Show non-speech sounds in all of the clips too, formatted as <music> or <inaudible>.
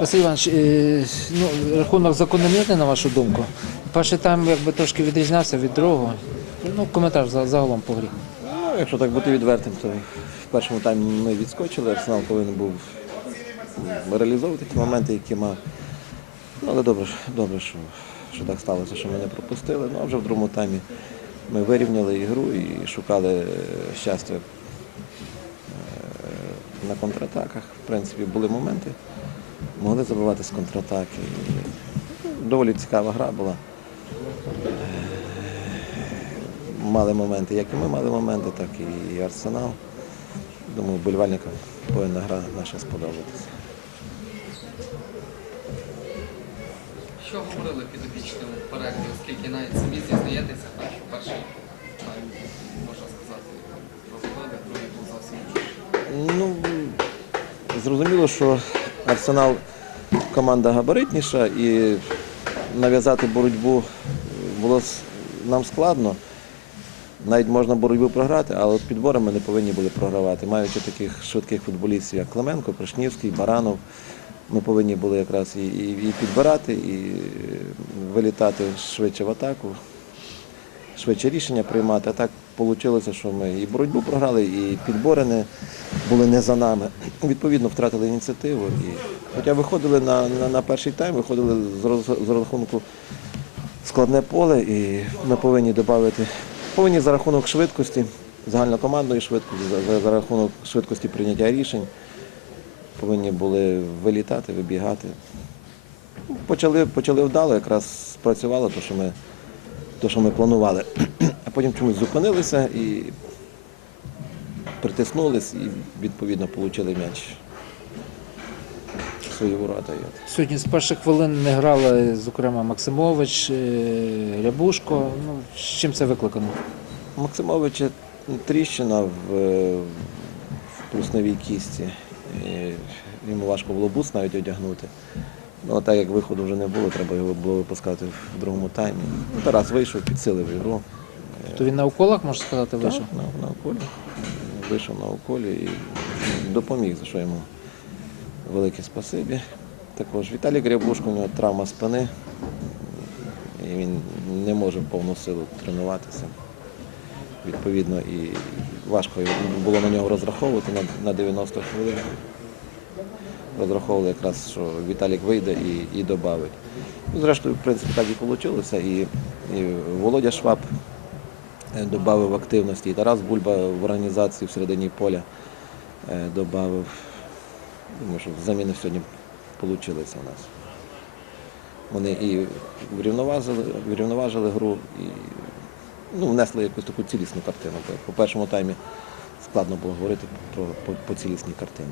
Василь Іванович, е, ну, рахунок закономірний, на вашу думку. Перший тайм якби трошки відрізнявся від другого. Ну, коментар загалом по грі. Ну, якщо так бути відвертим, то в першому таймі ми відскочили, Арсенал повинен був реалізовувати ті моменти, які мав. Ну, але добре, добре що, що так сталося, що ми не пропустили. Ну, а вже в другому таймі ми вирівняли ігру і шукали е, щастя е, на контратаках. В принципі, були моменти, могли забивати з контратаки. Доволі цікава гра була. мали моменти, як і ми мали моменти, так і Арсенал. Думаю, болівальникам повинна гра наша сподобатися. Що говорили підопічні у перерві, оскільки навіть самі зізнаєтеся, що перший тайм, можна сказати, проводили, другий був зовсім інший. Ну, зрозуміло, що Арсенал команда габаритніша і нав'язати боротьбу було нам складно. Навіть можна боротьбу програти, але підбори ми не повинні були програвати. Маючи таких швидких футболістів, як Клименко, Пришнівський, Баранов, ми повинні були якраз і, і, і підбирати, і вилітати швидше в атаку, швидше рішення приймати. А так вийшло, що ми і боротьбу програли, і підбори не, були не за нами. Відповідно, втратили ініціативу. І, хоча виходили на, на, на перший тайм, виходили з, роз- з рахунку складне поле, і ми повинні додати, повинні за рахунок швидкості, загальнокомандної швидкості, за, за, за рахунок швидкості прийняття рішень, повинні були вилітати, вибігати. Почали, почали вдало, якраз спрацювало те, що ми, те, що ми планували. <clears throat> А потім чомусь зупинилися і притиснулись і відповідно отримали м'яч в свої ворота. Сьогодні з перших хвилин не грали, зокрема, Максимович, е, Рябушко. Ну, з чим це викликано? Максимовича тріщина в, е, в плюсневій кісті. Йому важко було бус навіть одягнути. Ну, а так як виходу вже не було, треба його було випускати в другому таймі. Ну, Тарас вийшов, підсилив ігру. То він на уколах, можна сказати, вийшов? Так, на, на уколі. Вийшов на уколі і допоміг, за що йому велике спасибі. Також Віталій Грябушко, у нього травма спини, і він не може в повну силу тренуватися. Відповідно, і важко було на нього розраховувати на, на 90 хвилин. Розраховували якраз, що Віталік вийде і, і додавить. Ну, зрештою, в принципі, так і вийшло. І, і Володя Шваб додав активності. І Тарас Бульба в організації всередині поля додав. Думаю, що заміни сьогодні вийшли у нас. Вони і врівноважили, врівноважили гру і ну, внесли якусь таку цілісну картину. По першому таймі складно було говорити про, по, по цілісній картині.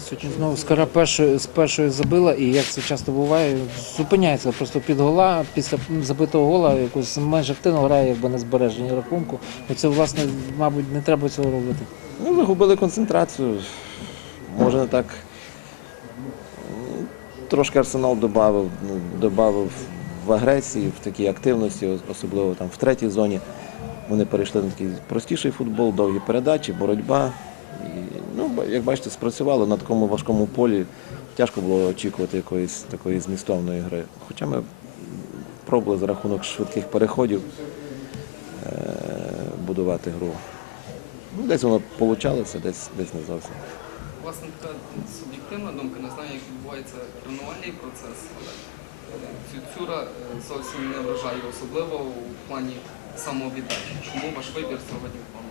Сьогодні знову скара з першої забила, і як це часто буває, зупиняється просто під гола, після забитого гола якось менш активно грає, якби на збереженні рахунку. І це, власне, мабуть, не треба цього робити. Ну, загубили концентрацію. Може так. Трошки арсенал додав, додав в агресії, в такій активності, особливо там в третій зоні. Вони перейшли на такий простіший футбол, довгі передачі, боротьба. І, ну, як бачите, спрацювало на такому важкому полі. Тяжко було очікувати якоїсь такої змістовної гри. Хоча ми пробували за рахунок швидких переходів е- будувати гру. Ну, десь воно получалося, десь, десь не зовсім. Власне, така суб'єктивна думка, не знаю, як відбувається тренувальний процес, але е, Цюцюра е, зовсім не вражає, особливо у плані самовіддачі. Чому ваш вибір сьогодні впав?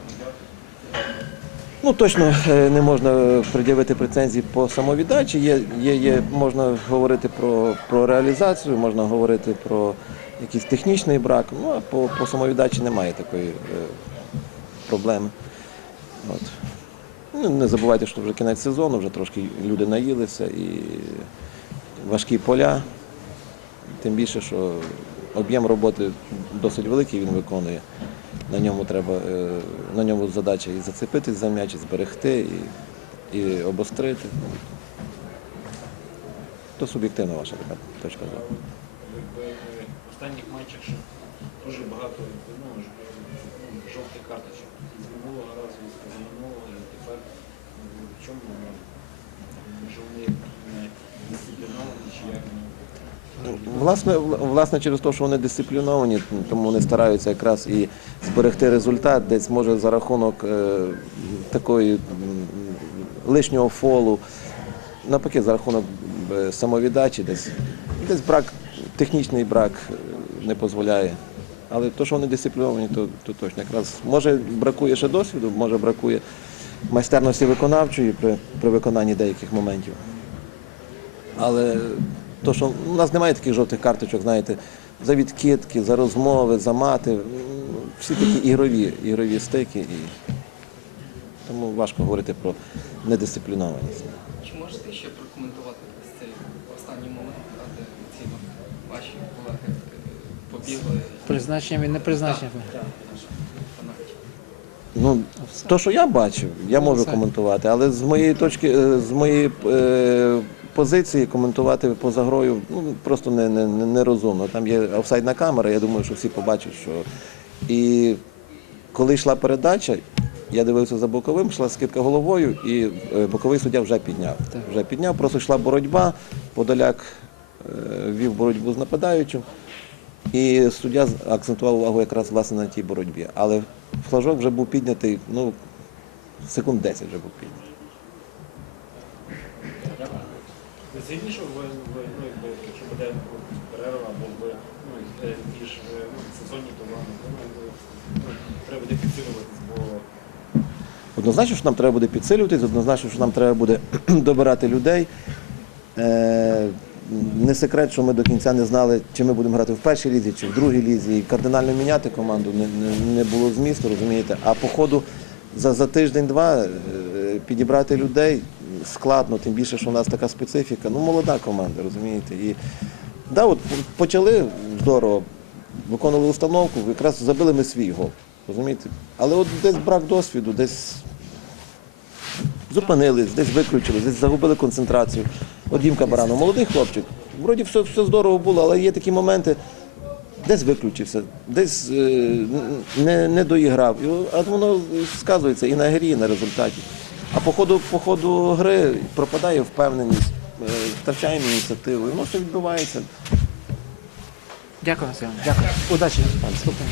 Ну точно е, не можна пред'явити претензії по самовіддачі. Є, є, є, можна говорити про, про реалізацію, можна говорити про якийсь технічний брак. Ну а по, по самовіддачі немає такої е, проблеми. От. Ну, не забувайте, що вже кінець сезону, вже трошки люди наїлися і важкі поля. Тим більше, що об'єм роботи досить великий він виконує. На ньому треба, е, на ньому задача і зацепитись за м'яч, і зберегти, і, і обострити. То суб'єктивна ваша така точка зору. в останніх матчах дуже багато ну, ну, жовтих карточок. З минулого разу, і з минулого, і тепер ну, в чому ну, може вони Власне, власне, через те, що вони дисципліновані, тому вони стараються якраз і зберегти результат, десь може за рахунок е, такої лишнього фолу, навпаки, за рахунок е, самовіддачі, десь, десь брак, технічний брак е, не дозволяє. Але те, що вони дисципліновані, то, то точно. Якраз може бракує ще досвіду, може бракує майстерності виконавчої при, при виконанні деяких моментів. Але то, що у нас немає таких жовтих карточок, знаєте, за відкидки, за розмови, за мати. Всі такі ігрові, ігрові стики. І... Тому важко говорити про недисциплінованість. Чи можете ще прокоментувати ось цей останній момент, де ціно ваші колеги побігли Призначенням і непризначенням. пенальті? Ну, то, що я бачив, я можу коментувати, але з моєї точки, е, з моєї е, позиції коментувати поза грою ну, просто не, не, не, нерозумно. Там є офсайдна камера, я думаю, що всі побачать, що. І коли йшла передача, я дивився за боковим, йшла скидка головою, і е, боковий суддя вже підняв. Вже підняв, просто йшла боротьба, Подоляк е, вів боротьбу з нападаючим. І суддя акцентував увагу якраз власне на тій боротьбі. Але флажок вже був піднятий, ну, секунд 10 вже був піднятий. Ви, ви ну, якби, якщо буде перерва або ну, е, ніж е, ну, сезонні, то вам ну, ну, треба буде підсилюватись, бо Однозначно, що нам треба буде підсилюватись, однозначно, що нам треба буде <clears throat> добирати людей. Е, не секрет, що ми до кінця не знали, чи ми будемо грати в першій лізі, чи в другій лізі. І кардинально міняти команду не, не, не було змісту, розумієте. А по ходу за, за тиждень-два е, підібрати людей складно, тим більше, що у нас така специфіка. Ну, молода команда, розумієте. І да, от почали здорово, виконували установку, якраз забили ми свій гол. Розумієте? Але от десь брак досвіду, десь зупинились, десь виключились, десь загубили концентрацію. От Дімка Баранов, молодий хлопчик. Вроді все, все здорово було, але є такі моменти, десь виключився, десь е, не, не доіграв. А воно сказується і на грі, і на результаті. А по ходу, по ходу гри пропадає впевненість, е, втрачаємо ініціативу. І воно все відбувається. Дякую, Василь. Дякую. Удачі. Наступного.